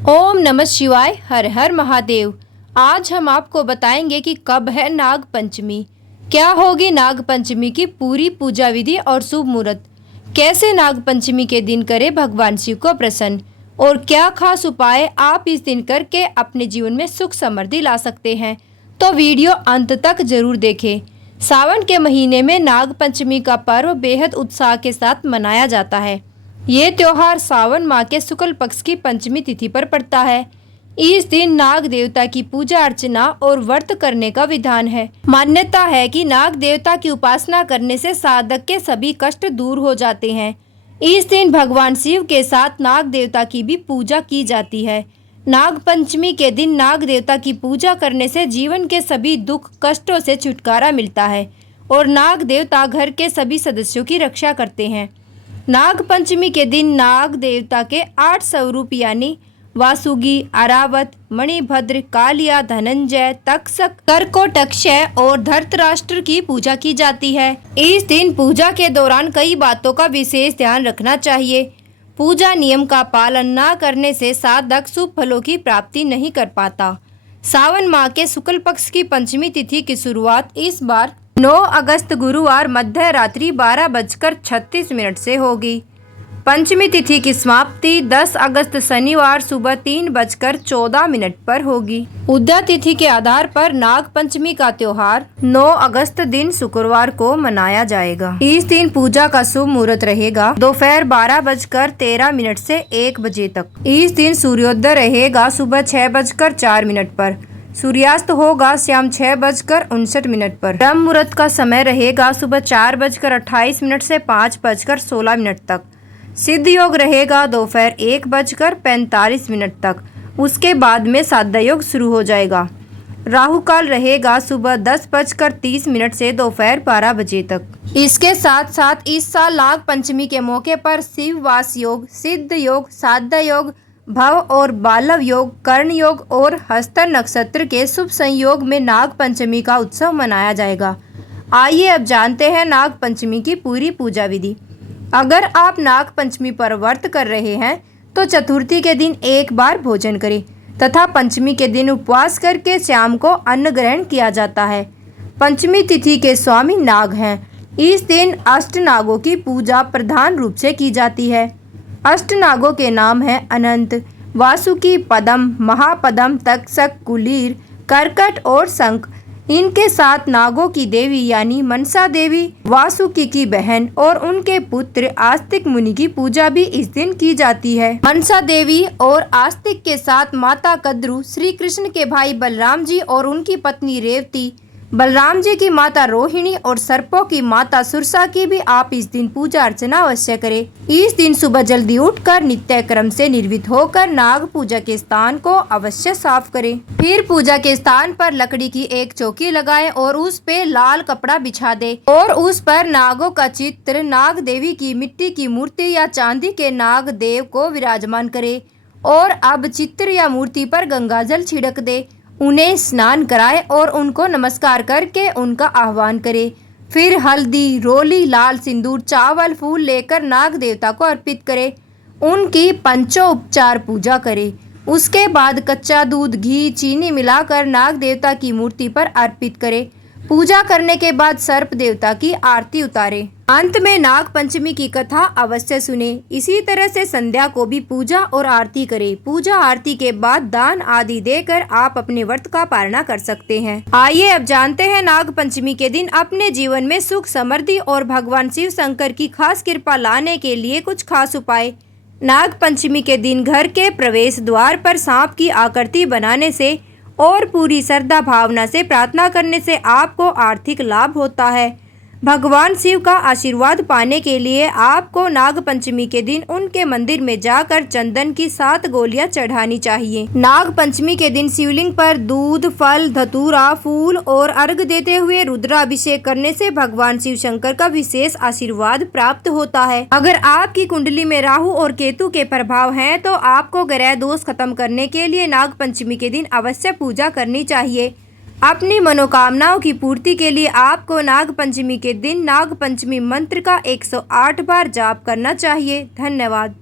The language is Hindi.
ओम नमः शिवाय। हर हर महादेव। आज हम आपको बताएंगे कि कब है नाग पंचमी, क्या होगी नाग पंचमी की पूरी पूजा विधि और शुभ मुहूर्त, कैसे नाग पंचमी के दिन करें भगवान शिव को प्रसन्न और क्या खास उपाय आप इस दिन करके अपने जीवन में सुख समृद्धि ला सकते हैं। तो वीडियो अंत तक जरूर देखें। सावन के महीने में नाग पंचमी का पर्व बेहद उत्साह के साथ मनाया जाता है। ये त्योहार सावन माह के शुक्ल पक्ष की पंचमी तिथि पर पड़ता है। इस दिन नाग देवता की पूजा अर्चना और व्रत करने का विधान है। मान्यता है कि नाग देवता की उपासना करने से साधक के सभी कष्ट दूर हो जाते हैं। इस दिन भगवान शिव के साथ नाग देवता की भी पूजा की जाती है। नाग पंचमी के दिन नाग देवता की पूजा करने से जीवन के सभी दुख कष्टों से छुटकारा मिलता है और नाग देवता घर के सभी सदस्यों की रक्षा करते हैं। नाग पंचमी के दिन नाग देवता के 8 स्वरूप यानी वासुकी, अरावत, मणिभद्र, कालिया, धनंजय, तक्षक, कर्कोटक्षय और धृतराष्ट्र की पूजा की जाती है। इस दिन पूजा के दौरान कई बातों का विशेष ध्यान रखना चाहिए। पूजा नियम का पालन न करने से साधक शुभ फलों की प्राप्ति नहीं कर पाता। सावन माह के शुक्ल पक्ष की पंचमी तिथि की शुरुआत इस बार 9 अगस्त गुरुवार मध्य रात्रि 12:36 से होगी। पंचमी तिथि की समाप्ति 10 अगस्त शनिवार सुबह 3:14 पर होगी। उदय तिथि के आधार पर नाग पंचमी का त्योहार 9 अगस्त दिन शुक्रवार को मनाया जाएगा। इस दिन पूजा का शुभ मुहूर्त रहेगा दोपहर 12:13 से 1 बजे तक। इस दिन सूर्योदय रहेगा सुबह 6:04 पर। सूर्यास्त होगा शाम 6:59 पर। ब्रह्म मुहूर्त का समय रहेगा सुबह 4:28 से 5:16 तक। सिद्ध योग रहेगा दोपहर 1:45 तक। उसके बाद में साध्य योग शुरू हो जाएगा। राहु काल रहेगा सुबह 10:30 से दोपहर 12 बजे तक। इसके साथ साथ इस साल नाग पंचमी के मौके पर शिव वास योग, सिद्ध योग, साध्य योग, भव और बालव योग, कर्ण योग और हस्तर नक्षत्र के शुभ संयोग में नाग पंचमी का उत्सव मनाया जाएगा। आइए अब जानते हैं नाग पंचमी की पूरी पूजा विधि। अगर आप नाग पंचमी पर व्रत कर रहे हैं तो चतुर्थी के दिन एक बार भोजन करें तथा पंचमी के दिन उपवास करके शाम को अन्न ग्रहण किया जाता है। पंचमी तिथि के स्वामी नाग हैं। इस दिन अष्ट नागों की पूजा प्रधान रूप से की जाती है। अष्ट नागों के नाम हैं अनंत, वासुकी, पद्म, महापद्म, तक्षक, कुलीर, कर्कट और शंख। इनके साथ नागों की देवी यानी मनसा देवी, वासुकी की बहन और उनके पुत्र आस्तिक मुनि की पूजा भी इस दिन की जाती है। मनसा देवी और आस्तिक के साथ माता कद्रू, श्री कृष्ण के भाई बलराम जी और उनकी पत्नी रेवती, बलराम जी की माता रोहिणी और सर्पों की माता सुरसा की भी आप इस दिन पूजा अर्चना अवश्य करें। इस दिन सुबह जल्दी उठकर नित्य क्रम से निर्वित होकर नाग पूजा के स्थान को अवश्य साफ करें। फिर पूजा के स्थान पर लकड़ी की एक चौकी लगाएं और उस पे लाल कपड़ा बिछा दे और उस पर नागों का चित्र, नाग देवी की मिट्टी की मूर्ति या चांदी के नाग देव को विराजमान करे और अब चित्र या मूर्ति पर गंगा जल छिड़क दे। उन्हें स्नान कराए और उनको नमस्कार करके उनका आह्वान करे। फिर हल्दी, रोली, लाल सिंदूर, चावल, फूल लेकर नाग देवता को अर्पित करे। उनकी पंचोपचार पूजा करे। उसके बाद कच्चा दूध, घी, चीनी मिलाकर नाग देवता की मूर्ति पर अर्पित करे। पूजा करने के बाद सर्प देवता की आरती उतारे। अंत में नाग पंचमी की कथा अवश्य सुने। इसी तरह से संध्या को भी पूजा और आरती करें। पूजा आरती के बाद दान आदि देकर आप अपने व्रत का पालना कर सकते हैं। आइए अब जानते हैं नाग पंचमी के दिन अपने जीवन में सुख समृद्धि और भगवान शिव शंकर की खास कृपा लाने के लिए कुछ खास उपाय। नाग पंचमी के दिन घर के प्रवेश द्वार पर सांप की आकृति बनाने से और पूरी श्रद्धा भावना से प्रार्थना करने से आपको आर्थिक लाभ होता है। भगवान शिव का आशीर्वाद पाने के लिए आपको नाग पंचमी के दिन उनके मंदिर में जाकर चंदन की 7 गोलियां चढ़ानी चाहिए। नाग पंचमी के दिन शिवलिंग पर दूध, फल, धतूरा, फूल और अर्घ देते हुए रुद्राभिषेक करने से भगवान शिव शंकर का विशेष आशीर्वाद प्राप्त होता है। अगर आपकी कुंडली में राहु और केतु के प्रभाव हैं तो आपको ग्रह दोष खत्म करने के लिए नाग पंचमी के दिन अवश्य पूजा करनी चाहिए। अपनी मनोकामनाओं की पूर्ति के लिए आपको नाग पंचमी के दिन नाग पंचमी मंत्र का 108 बार जाप करना चाहिए। धन्यवाद।